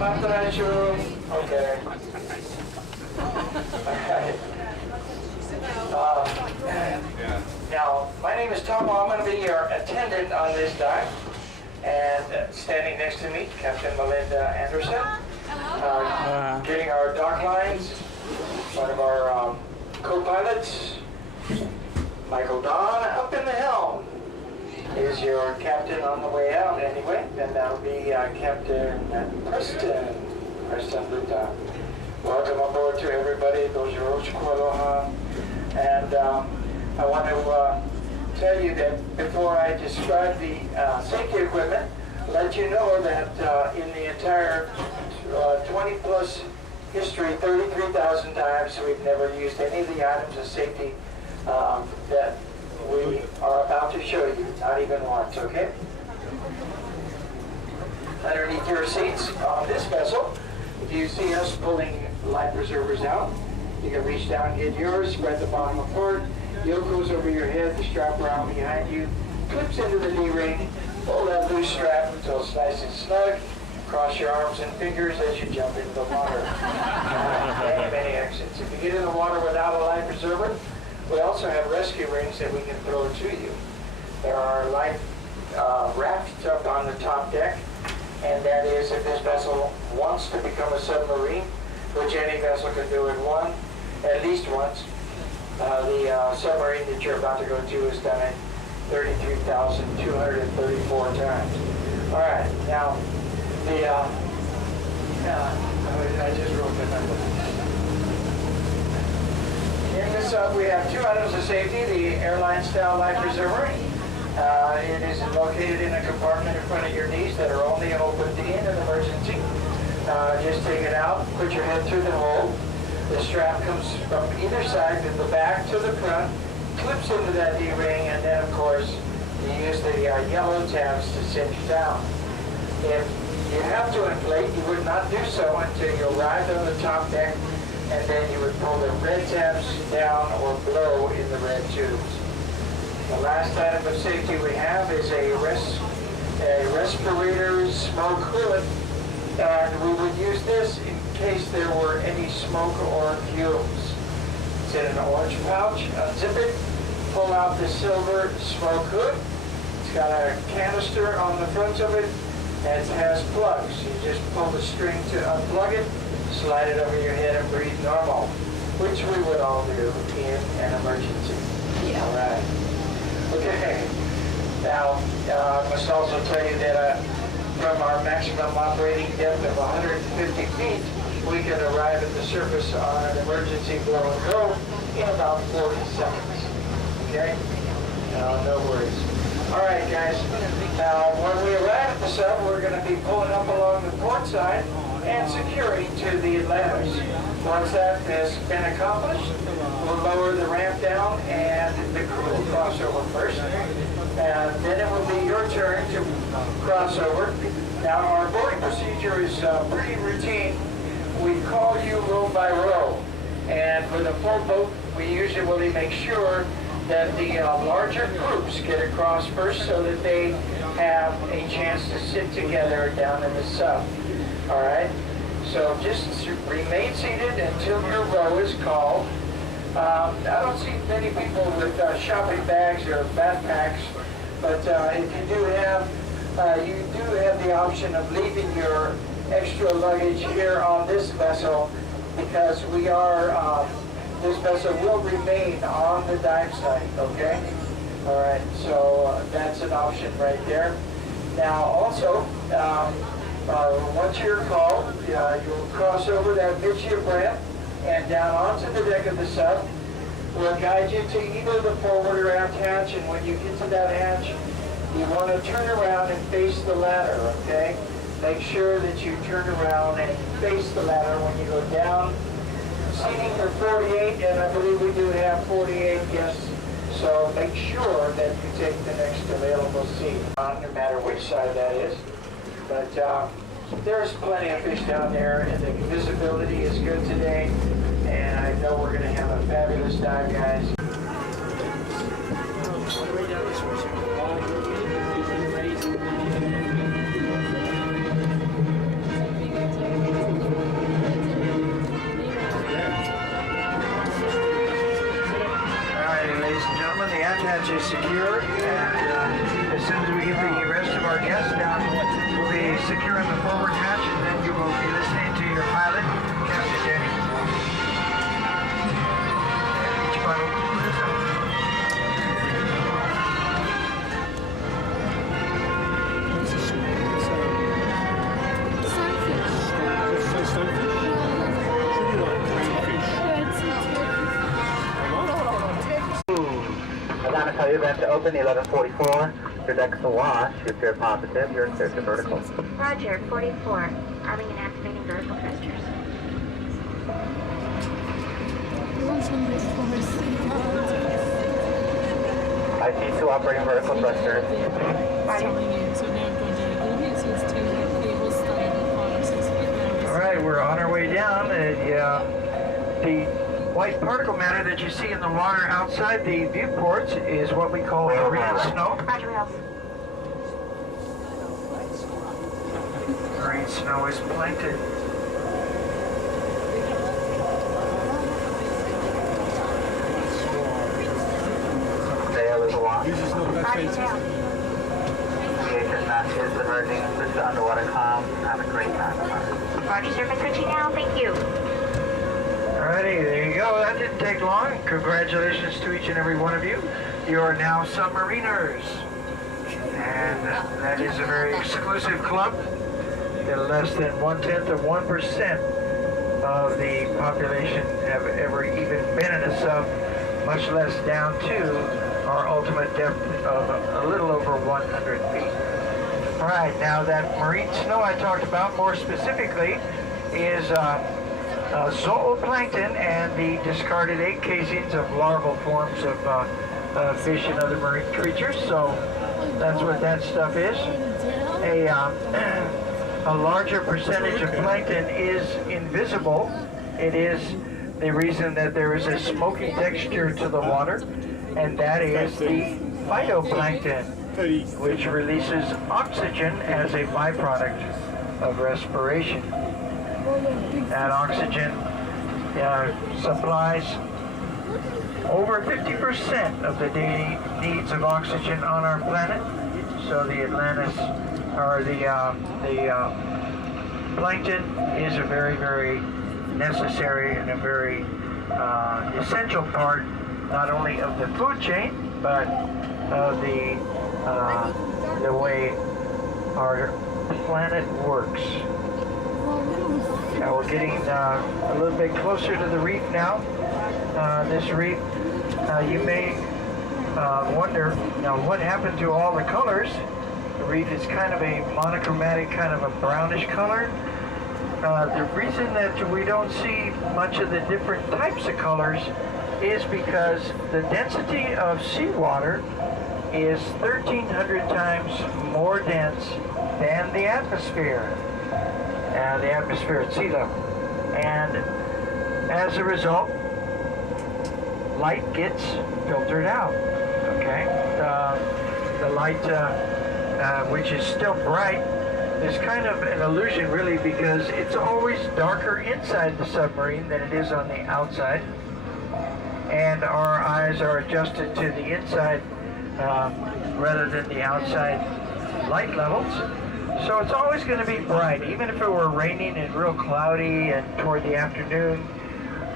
Matracho. Okay. Now, my name is Tom. I'm going to be your attendant on this dive. And standing next to me, Captain Melinda Anderson. Getting our dock lines. One of our co-pilots, Michael Don, up in the helm. Is your captain on the way out anyway? Then that'll be Captain Preston Luta. Welcome aboard to everybody. Those are Aloha. And I want to tell you that before I describe the safety equipment, let you know that in the entire 20 plus history, 33,000 times, we've never used any of the items of safety that we are about to show you, not even once, okay? Underneath your seats on this vessel, if you see us pulling life preservers out, you can reach down, get yours, spread the bottom apart, yoke goes over your head, the strap around behind you, clips into the D-ring, pull that loose strap until it's nice and snug, cross your arms and fingers as you jump into the water. Many exits. If you get in the water without a life preserver, we also have rescue rings that we can throw to you. There are life rafts up on the top deck, and that is if this vessel wants to become a submarine, which any vessel can do at least once. The submarine that you're about to go to is done it 33,234 times. All right, now I just wrote the number. In this we have two items of safety, the airline-style life preserver. It is located in a compartment in front of your knees that are only opened in an emergency. Just take it out, put your head through the hole. The strap comes from either side, from the back to the front, clips into that D-ring, and then, of course, you use the yellow tabs to cinch down. If you have to inflate, you would not do so until you arrived on the top deck, and then you would pull the red tabs down or blow in the red tubes. The last item of safety we have is a respirator smoke hood, and we would use this in case there were any smoke or fumes. It's in an orange pouch. Unzip it, pull out the silver smoke hood. It's got a canister on the front of it, and it has plugs. You just pull the string to unplug it, slide it over your head, and breathe normal, which we would all do in an emergency. Yeah. All right. Okay. Now, I must also tell you that from our maximum operating depth of 150 feet, we can arrive at the surface on an emergency blow and go in about 40 seconds. Okay? No worries. All right, guys. Now, when we arrive at the sub, we're going to be pulling up along the port side and securing to the ladders. Once that has been accomplished, we'll lower the ramp down and the crew will cross over first. And then it will be your turn to cross over. Now, our boarding procedure is pretty routine. We call you row by row. And with a full boat, we usually make sure that the larger groups get across first so that they have a chance to sit together down in the sub. All right? So just remain seated until your row is called. I don't see many people with shopping bags or backpacks, but if you do have the option of leaving your extra luggage here on this vessel, because we are, this vessel will remain on the dive site, okay? All right, so that's an option right there. Now also, once you're called, you'll cross over that midship ramp and down onto the deck of the sub. We'll guide you to either the forward or aft hatch, and when you get to that hatch, you want to turn around and face the ladder, okay? Make sure that you turn around and face the ladder when you go down. Seating for 48, and I believe we do have 48 guests, so make sure that you take the next available seat, no matter which side that is. But there's plenty of fish down there, and the visibility is good today, and I know we're going to have a fabulous dive, guys. hatch is secure, and as soon as we get the rest of our guests down, we'll be securing the forward hatch, and then you will be listening to your pilot, Captain Danny. And each bottle is up. Atlantis, how you event to open, 1144. Your deck's awash. If you're positive, you're clear to vertical. Roger, 44. Arming and activating vertical thrusters. I see 2 operating vertical thrusters. All right, we're on our way down. The white particle matter that you see in the water outside the viewports is what we call marine snow. Roger, Wheels. Marine snow is plankton. Sail is awash. Roger, down. VHS mask is emerging. Switch to underwater comms. Have a great time. Roger, surface switching now. Thank you. Alrighty, there you go. That didn't take long. Congratulations to each and every one of you. You are now submariners. And that is a very exclusive club. Less than 1/10 of 1% of the population have ever even been in a sub, much less down to our ultimate depth of a little over 100 feet. All right, now that marine snow I talked about more specifically is zooplankton and the discarded egg casings of larval forms of fish and other marine creatures. So that's what that stuff is. A larger percentage of plankton is invisible. It is the reason that there is a smoky texture to the water, and that is the phytoplankton, which releases oxygen as a byproduct of respiration. That oxygen supplies over 50% of the daily needs of oxygen on our planet. So the Atlantis, or the plankton, is a very, very necessary and a very essential part, not only of the food chain, but of the way our planet works. Now we're getting a little bit closer to the reef now. This reef, you may wonder, now what happened to all the colors? The reef is kind of a monochromatic, kind of a brownish color. The reason that we don't see much of the different types of colors is because the density of seawater is 1,300 times more dense than the atmosphere at sea level. And as a result, light gets filtered out, okay? The light, which is still bright, is kind of an illusion really, because it's always darker inside the submarine than it is on the outside. And our eyes are adjusted to the inside rather than the outside light levels. So it's always going to be bright. Even if it were raining and real cloudy and toward the afternoon,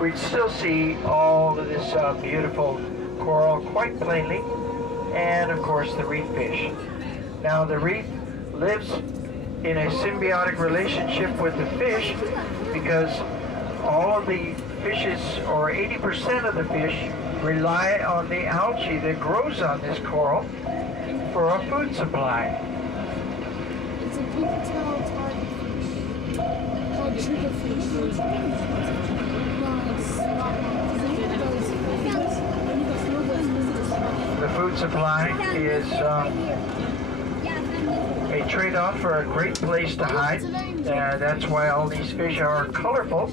we'd still see all of this beautiful coral quite plainly, and of course the reef fish. Now the reef lives in a symbiotic relationship with the fish because all of the fishes, or 80% of the fish, rely on the algae that grows on this coral for a food supply. It's a big-tailed target fish called triggerfish. The food supply is a trade-off for a great place to hide. That's why all these fish are colorful.